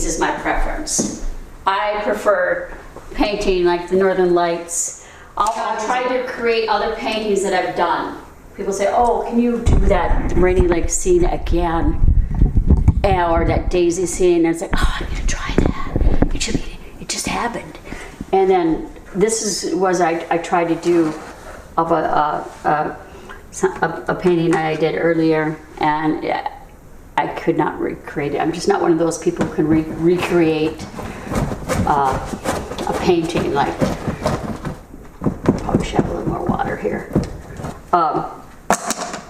paintings is my preference. I prefer painting like the Northern Lights. I'll try to create other paintings that I've done. People say, oh, can you do that Rainy Lake scene again? Or that Daisy scene, and it's like, oh, I'm gonna try that. It just happened. And then this was I tried to do of a painting I did earlier, and I could not recreate it. I'm just not one of those people who can recreate a painting. Like, probably should have a little more water here.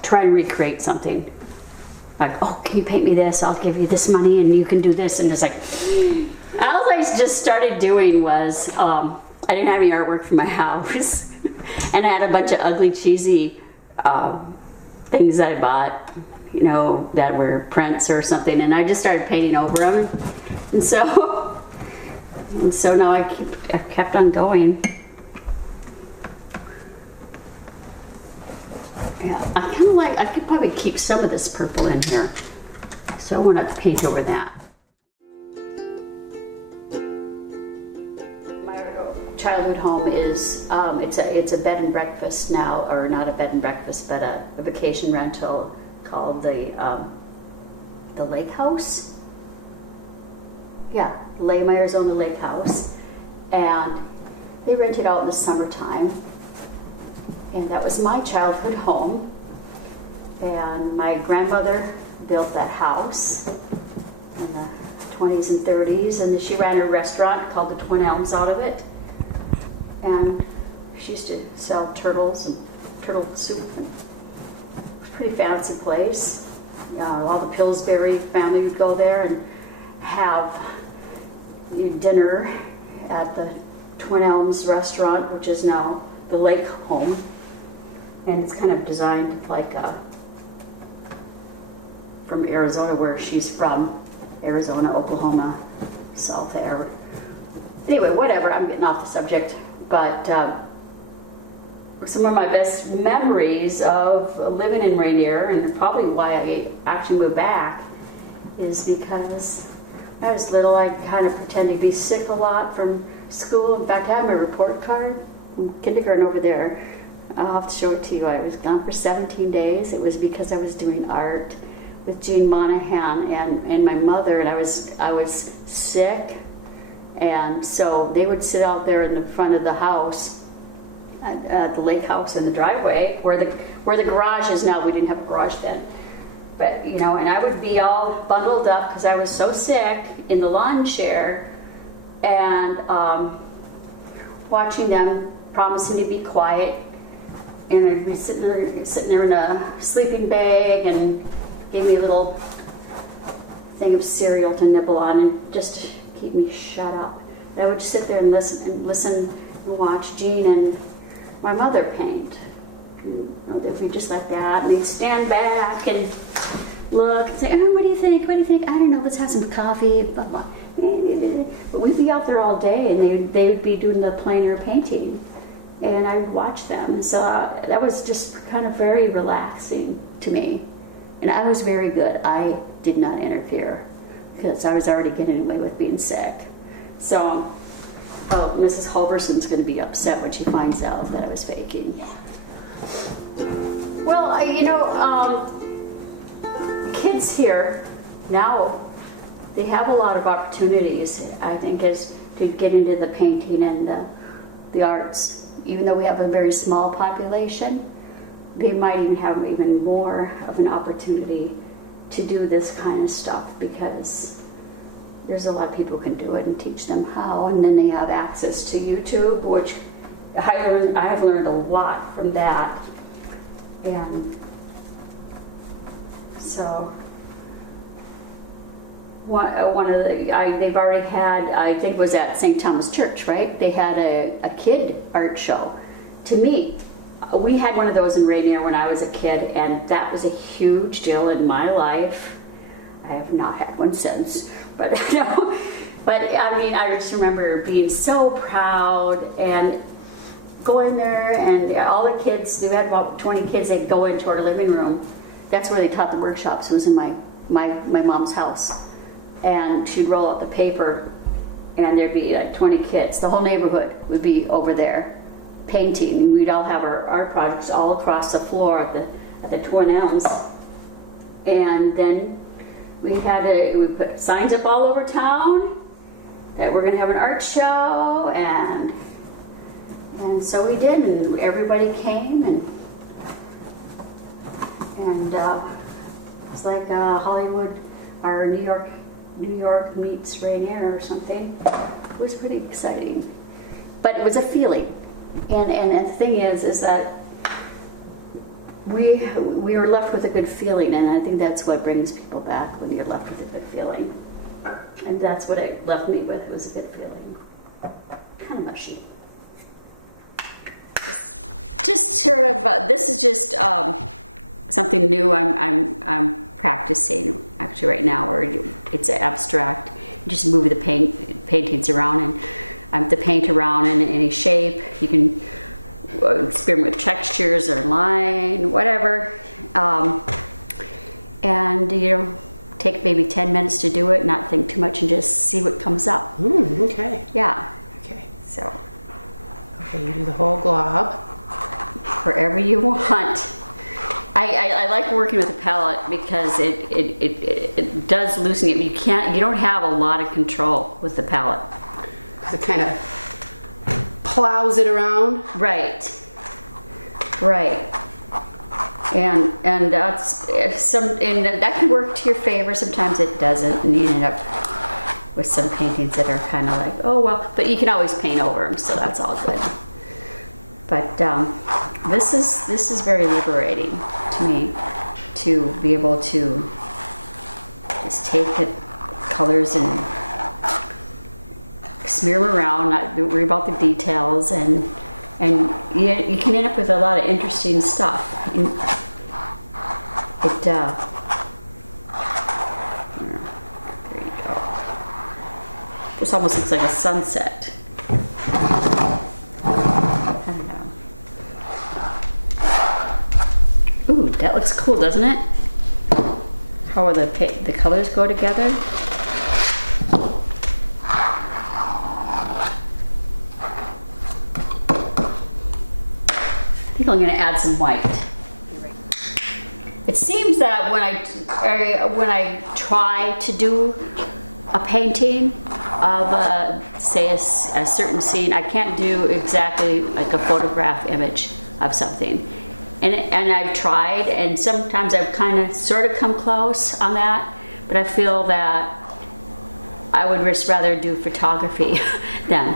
Try and recreate something. Like, oh, can you paint me this? I'll give you this money and you can do this. And it's like, all I just started doing was, I didn't have any artwork for my house. And I had a bunch of ugly, cheesy things that I bought, you know, that were prints or something. And I just started painting over them. And so now I kept on going. Yeah, I kind of like, I could probably keep some of this purple in here. So I want to paint over that. My childhood home is, it's a bed and breakfast now, or not a bed and breakfast, but a vacation rental called the Lake House. Yeah, the Laymeyers own the Lake House. And they rent it out in the summertime. And that was my childhood home. And my grandmother built that house in the 20s and 30s, and she ran a restaurant called the Twin Elms out of it. And she used to sell turtles and turtle soup. And it was a pretty fancy place. All the Pillsbury family would go there and have dinner at the Twin Elms restaurant, which is now the Lake Home. And it's kind of designed like from Arizona, where she's from. Arizona, Oklahoma, South Air. Anyway, whatever, I'm getting off the subject. But some of my best memories of living in Ranier, and probably why I actually moved back, is because when I was little, I kind of pretended to be sick a lot from school. In fact, I have my report card from kindergarten over there. I'll have to show it to you. I was gone for 17 days. It was because I was doing art with Jean Monahan and my mother, and I was sick, and so they would sit out there in the front of the house, at the lake house in the driveway, where the garage is now. We didn't have a garage then, but you know, and I would be all bundled up because I was so sick in the lawn chair, and watching them, promising to be quiet. And I'd be sitting there in a sleeping bag, and gave me a little thing of cereal to nibble on, and just to keep me shut up. But I would sit there and listen and watch Jean and my mother paint. And, you know, if we just let that, and they'd stand back and look and say, "Oh, what do you think? What do you think? I don't know. Let's have some coffee." Blah, blah. But we'd be out there all day, and they would be doing the plein air painting. And I would watch them. So that was just kind of very relaxing to me. And I was very good. I did not interfere because I was already getting away with being sick. So, Mrs. Halverson's going to be upset when she finds out that I was faking. Yeah. Well, you know, kids here now, they have a lot of opportunities, I think, as to get into the painting and the arts. Even though we have a very small population, they might even have even more of an opportunity to do this kind of stuff, because there's a lot of people who can do it and teach them how, and then they have access to YouTube, which I've learned a lot from that. And so one of the, they've already had, I think it was at St. Thomas Church, right? They had a kid art show. To me, we had one of those in Ranier when I was a kid, and that was a huge deal in my life. I have not had one since, but no. But I mean, I just remember being so proud and going there, and all the kids, they had about 20 kids, they'd go into our living room. That's where they taught the workshops, was in my mom's house. and she'd roll out the paper, and there'd be like 20 kids. The whole neighborhood would be over there painting. We'd all have our art projects all across the floor at the Twin Elms. And then we put signs up all over town that we're going to have an art show, and so we did, and everybody came, and it's like Hollywood or New York meets Ranier or something. It was pretty exciting, but it was a feeling, and the thing is that we were left with a good feeling, and I think that's what brings people back, when you're left with a good feeling. And that's what it left me with, was a good feeling. Kind of mushy. Just sort of, this is just something new I'm practicing actually right now, where it's abstract. You just move the paintings around, and I have to paint around in any shape. You can experiment with textures or line, whatever. And take maybe 10 minutes to do it, not think too much, and just see what comes up. Okay. Yeah. Okay. So. Okay, you do the whole glob. Wherever you want. I like working with a palette because it does loosen it. You don't have a lot of control with the palette. It kind of plows it around. Right. And that's and that can work to your favor. Sometimes it doesn't, and you end up with some paintings that are kind of like, oh well. But you can always paint over them, so that's all good. But this is very liberating to me, to be able to just take the colors and smear them around, not worry about the details, and you can end up with a lot of interesting stuff. And there you go. This almost looks like a sunset. I don't know. Ooh, that looks cool, doesn't it? How the colors go together. I think I'm going to add some white. It seems that when I try to do a painting of say a certain scene, I can't do exactly like a photograph image of something. And I've tried, and sometimes I've kind of sort of come close on that, but I feel that I would just rather do photography than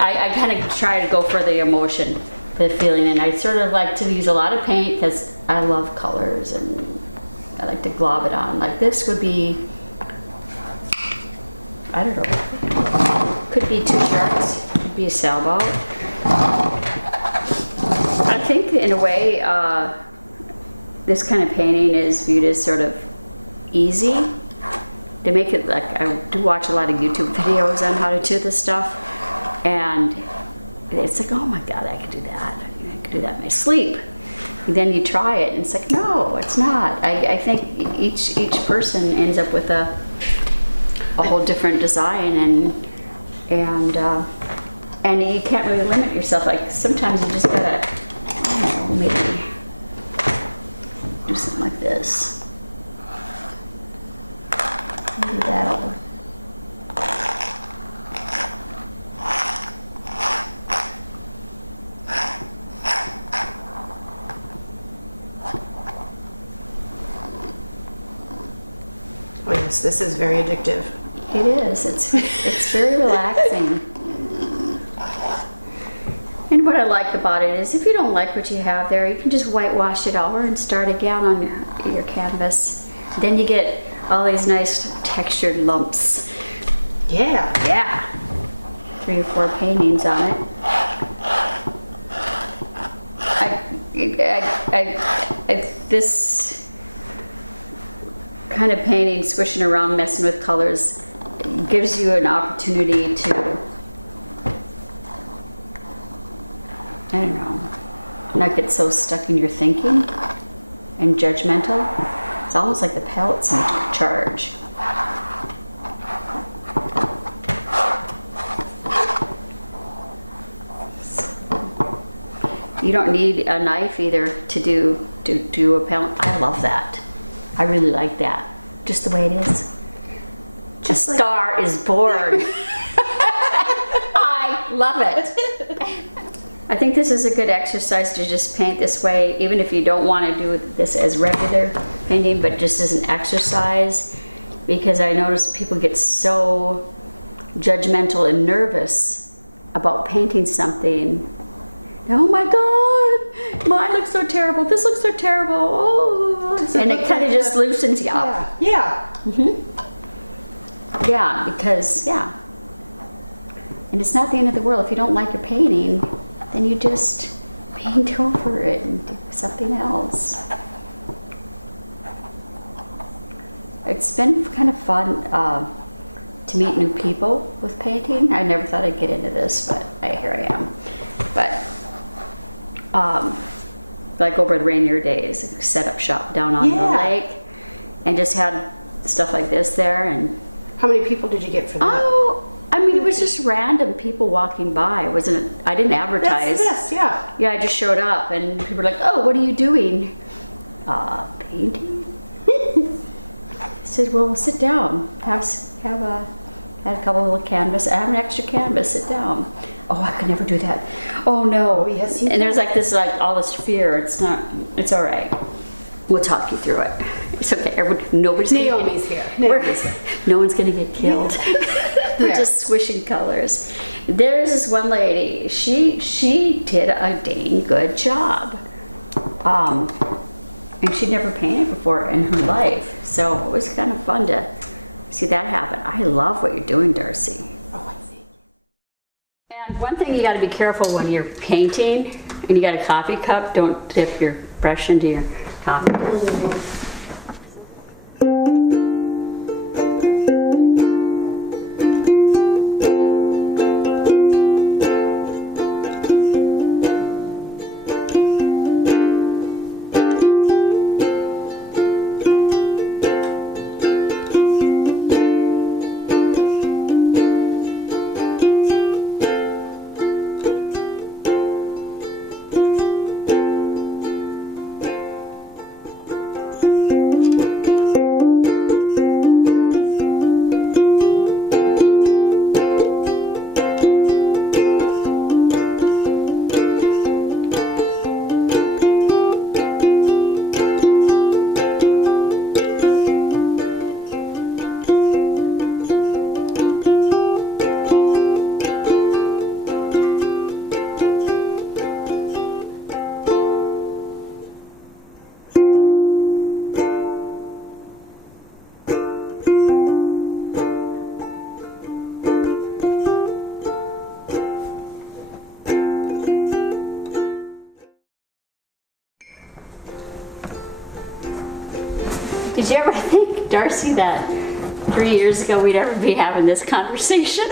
I kind of try to go for the emotion, for the feeling, and I sort of like to use a lot of paint because I love colors, and I like to glob it on. Like this would be, I don't know, could be 2 sharks, could be a sailboat. I think in a way this kind of painting is viewed as sort of easy. To make it, like, I do watch a lot of YouTube videos on how to do this stuff, and it's like, oh my god, I could do that. I could do that in my sleep. And then you try it, and it's like, no, it's not. I think each person ends up with a whole different design, and you can't really limit yourself. Like sometimes you just gotta, I don't know, maybe do something like this. Maybe that'll. Oh yes, this is very addictive. It is. It's very relaxing. And what I like about it is if you don't like what you have there, you can just whitewash it over and start again on your canvas. Then you get all these nice textured lumps. Yeah. Yeah. 3 or 4 paintings on it. This kind of painting, swishing around, messing with colors, gives you an opportunity to, I don't know, not get so stuck in your thinking and judgmental. It's almost like the palettes in charge. You don't need a knife either to do a palette. I love that. I really like that. Just the way it is. Just a star is born. I love it. I think this is a good exercise to just paint this way, even if you don't want to do this as regular painting, but just as an exercise, because I notice people get so judgmental and nervous about painting something. Oh my God, mine looks so terrible. This looks so terrible. Oh. And it kind of just loosens you up. Yeah. Yeah, because, yeah. And it's not the end of the world. If you don't like your painting, then you just paint over it and do something else. It's been kind of fun to meet new people with painting. I never thought I'd get into this, but here I am. But like over the Ranier days, set up shop down on the lake and just had stuff like this there. And how many people did you get for that? Oh, I mean, it was just random people walking by. It wasn't, I didn't advertise. That's this, yeah. Yeah, I just showed up and people were like, oh, what are you doing? Painting? I said, well, sit down. Had a couple of little canvas. I have an extra canvas, sit down. Oh, I could never do that. Oh no. Oh, yes, and there's like this, all this fear. It's all right. We'll talk you through it. It's okay. Nobody's Naomi's here. No one's gonna get killed. We're just swishing colors. There's this one lady. She did a dang good job. And she'd never painted before in her life, so it was kind of fun to see that happen. I love what you're doing, Darcy. Oh, I see. And one thing you got to be careful when you're painting, and you got a coffee cup. Don't dip your brush into your coffee. Did you ever think, Darcy, that 3 years ago we'd ever be having this conversation?